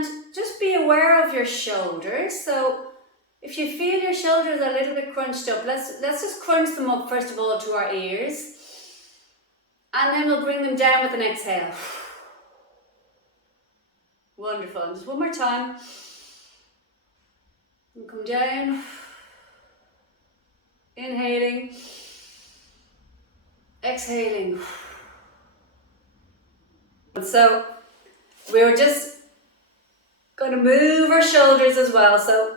And just be aware of your shoulders. So if you feel your shoulders are a little bit crunched up, let's just crunch them up first of all to our ears. And then we'll bring them down with an exhale. Wonderful. And just one more time. And come down. Inhaling. Exhaling. And so we're just going to move our shoulders as well. So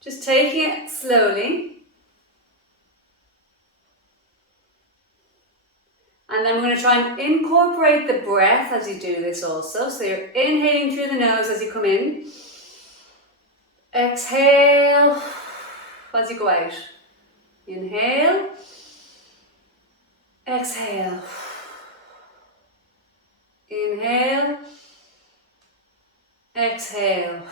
just taking it slowly. And then we're going to try and incorporate the breath as you do this also. So you're inhaling through the nose as you come in. Exhale as you go out. Inhale. Exhale. Inhale. Exhale.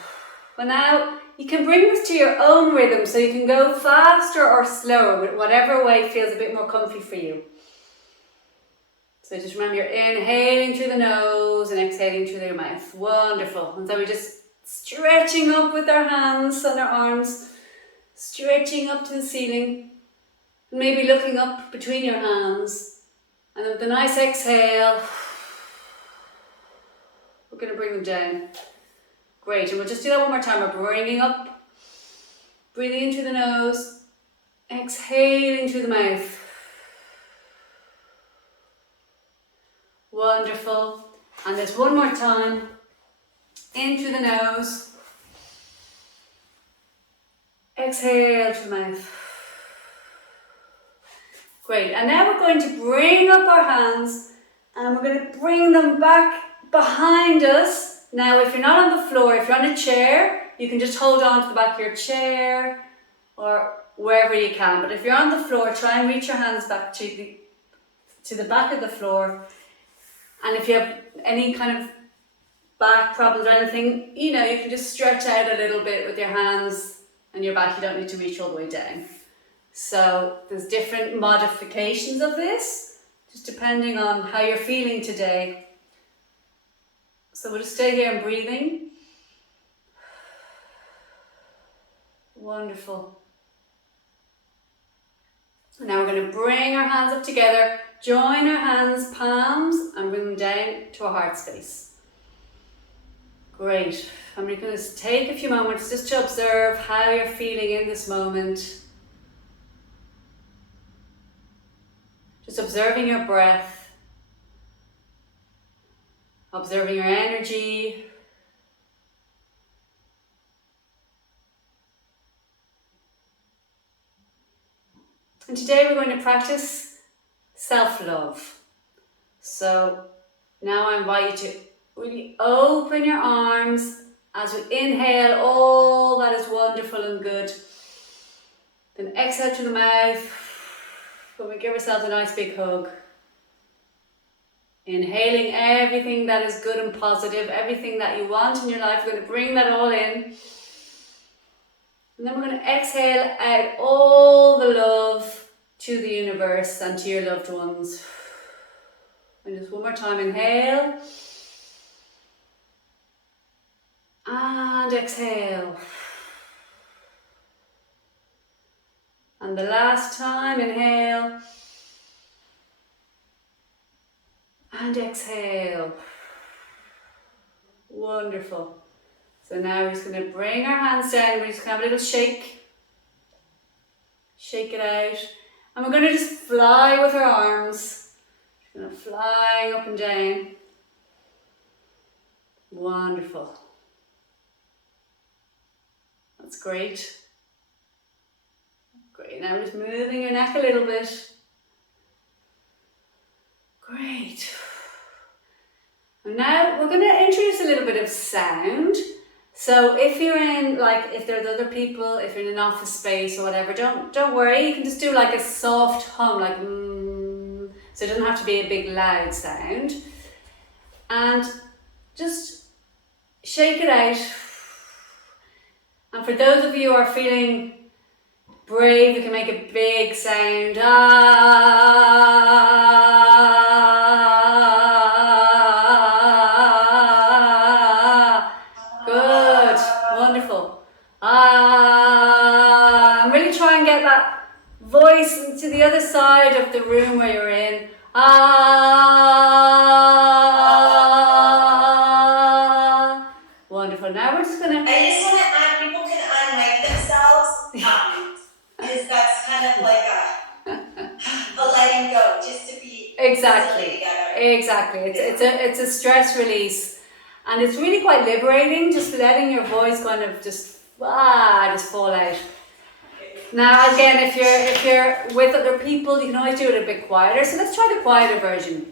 Well, now you can bring this to your own rhythm, so you can go faster or slower, whatever way feels a bit more comfy for you. So just remember, you're inhaling through the nose and exhaling through your mouth. Wonderful. And so we're just stretching up with our hands and our arms, stretching up to the ceiling, and maybe looking up between your hands. And with a nice exhale, we're going to bring them down. Great. And we'll just do that one more time. We're bringing up, breathing in through the nose, exhaling through the mouth. Wonderful. And there's one more time. In through the nose. Exhale through the mouth. Great. And now we're going to bring up our hands and we're going to bring them back behind us. Now, if you're not on the floor, if you're on a chair, you can just hold on to the back of your chair or wherever you can. But if you're on the floor, try and reach your hands back to the back of the floor. And if you have any kind of back problems or anything, you can just stretch out a little bit with your hands and your back. You don't need to reach all the way down. So there's different modifications of this, just depending on how you're feeling today. So we'll just stay here and breathing. Wonderful. And now we're going to bring our hands up together, join our hands, palms, and bring them down to our heart space. Great. And we're going to take a few moments just to observe how you're feeling in this moment. Just observing your breath, observing your energy. And today we're going to practice self-love. So now I invite you to really open your arms as we inhale all that is wonderful and good. Then exhale through the mouth. When we give ourselves a nice big hug. Inhaling everything that is good and positive, everything that you want in your life. We're going to bring that all in. And then we're going to exhale out all the love to the universe and to your loved ones. And just one more time, inhale. And exhale. And the last time, inhale. And exhale. Wonderful. So now we're just going to bring our hands down. We're just going to have a little shake. Shake it out. And we're going to just fly with our arms. We're going to fly up and down. Wonderful. That's great. Great. Now we're just moving your neck a little bit. Great. And now we're going to introduce a little bit of sound. So if you're in, if there's other people, if you're in an office space or whatever, don't worry. You can just do like a soft hum, like mm. So it doesn't have to be a big loud sound. And just shake it out. And for those of you who are feeling brave, you can make a big sound. Ah. Good. just gonna... I just want to add, people can unmic themselves, because that's kind of like a letting go, just to be Exactly. Exactly. It's a stress release, and it's really quite liberating. Just letting your voice kind of just fall out. Now again, if you're with other people, you can always do it a bit quieter. So let's try the quieter version.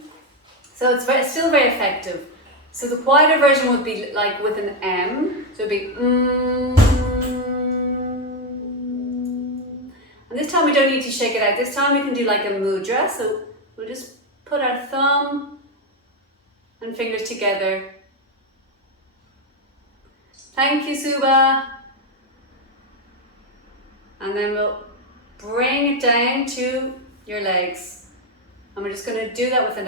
So it's still very effective. So the quieter version would be like with an M. So it'd be And this time we don't need to shake it out. This time we can do like a mudra. So we'll just put our thumb and fingers together. Thank you, Suba. And then we'll bring it down to your legs. And we're just going to do that with an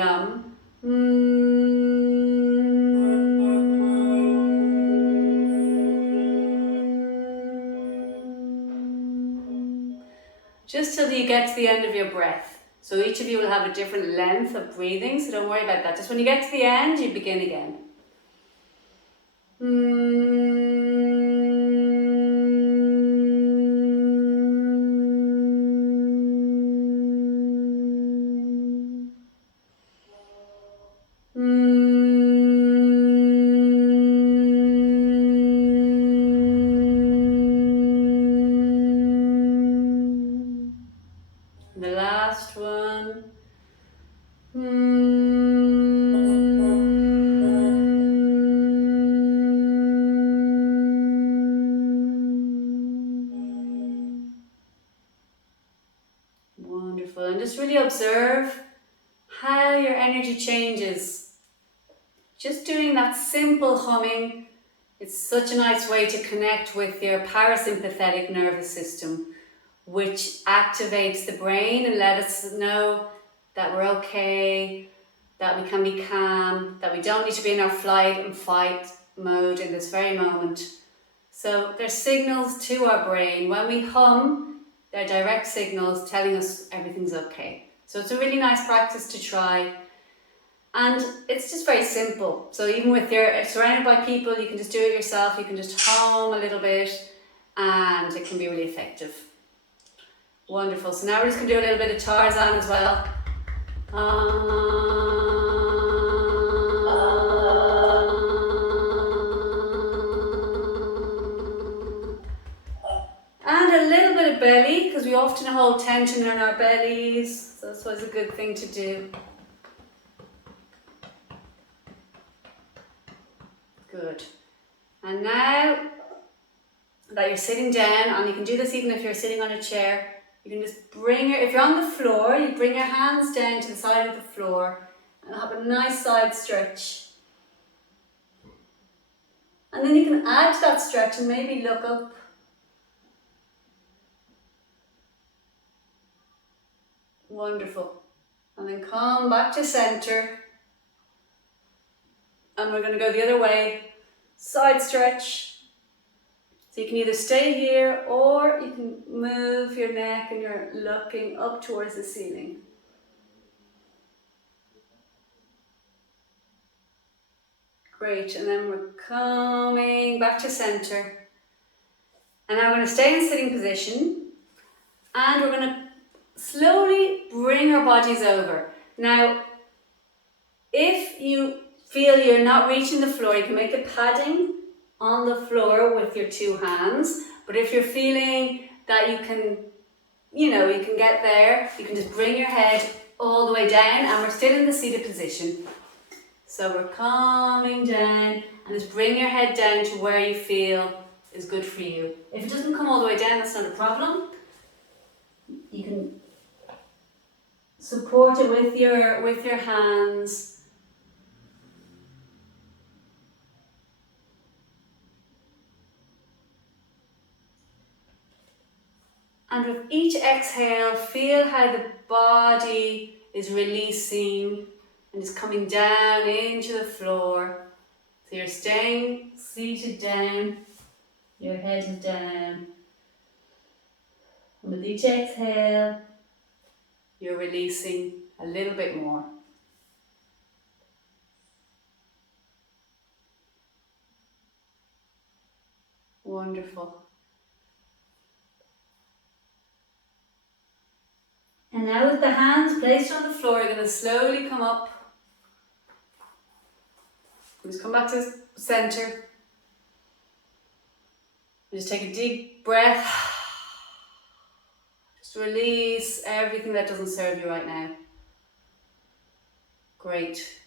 just till you get to the end of your breath. So each of you will have a different length of breathing, so don't worry about that. Just when you get to the end, you begin again. The last one. Wonderful. And just really observe how your energy changes. Just doing that simple humming, it's such a nice way to connect with your parasympathetic nervous system, which activates the brain and let us know that we're okay, that we can be calm, that we don't need to be in our flight and fight mode in this very moment. So there's signals to our brain. When we hum, they're direct signals telling us everything's okay. So it's a really nice practice to try. And it's just very simple. So even if you're surrounded by people, you can just do it yourself. You can just hum a little bit and it can be really effective. Wonderful. So now we're just going to do a little bit of Tarzan as well. And a little bit of belly, because we often hold tension in our bellies. So that's always a good thing to do. Good. And now that you're sitting down, and you can do this even if you're sitting on a chair, you can just if you're on the floor, you bring your hands down to the side of the floor and have a nice side stretch. And then you can add to that stretch and maybe look up. Wonderful. And then come back to center. And we're going to go the other way. Side stretch. So you can either stay here or you can move your neck and you're looking up towards the ceiling. Great, and then we're coming back to center. And now we're going to stay in sitting position and we're going to slowly bring our bodies over. Now, if you feel you're not reaching the floor, you can make a padding on the floor with your two hands. But if you're feeling that you can get there, you can just bring your head all the way down and we're still in the seated position. So we're coming down and just bring your head down to where you feel is good for you. If it doesn't come all the way down, that's not a problem. You can support it with your hands. And with each exhale, feel how the body is releasing and is coming down into the floor. So you're staying seated down, your head is down. And with each exhale, you're releasing a little bit more. Wonderful. And now with the hands placed on the floor, you're going to slowly come up. Just come back to the center. Just take a deep breath. Just release everything that doesn't serve you right now. Great.